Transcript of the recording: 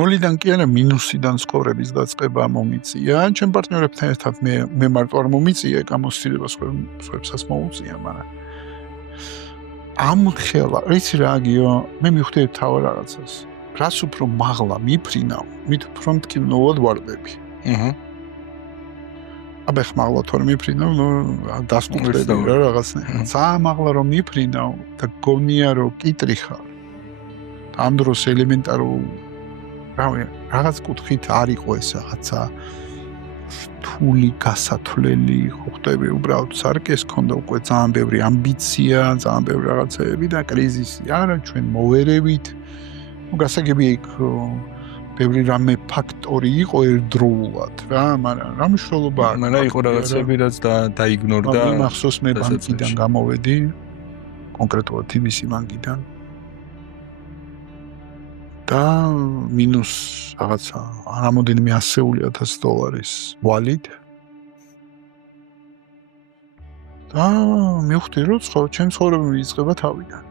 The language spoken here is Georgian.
ნულიდან კი არა მინუსიდან ცხოვრების დაწყება მომიწია. ჩემ პარტნიორებთან ერთად მე მარტო არ მომიწია, გამოცდილება სხვებსაც მოუწია, მაგრამ ამ ხელა, იცი რა გიო, მე მივხვდი თავი რაღაცას. რას უფრო მაღლა მიფრინავ, მით უფრო მტკივნეულად ვარდები. აბა ხმაღლა თორე მიფრინავ, დასკვნები რა რაღაცნაირად. ძალიან მაღლა რომ მიფრინავ და გონია რომ კიტრიხარ. ამ დროს ელემენტარულ რაღაც კუთხით არ იყო ეს რაღაცა რთული გასათვლელი, ხო ხტები, უბრალოდ სარკეს ქონდა უკვე ძალიან ბევრი ამბიცია, ძალიან ბევრი რაღაცები და კრიზისი. არა, ჩვენ მოვერევით. გასაგებია იქ ბევრი რამე ფაქტორი იყო ერთდროულად რა, მაგრამ რა მნიშვნელობა აქვს? მაგრამ იყო რაღაცები, რაც დაიგნორდა. მახსოვს მე ბანკიდან გამოვედი, კონკრეტულად TBC ბანკიდან. და მინუს რაღაცა რამოდენიმე 100,000 დოლარის ვალით. და მივხვდი რომ ჩემ ცხოვრება მიიწყება თავიდან.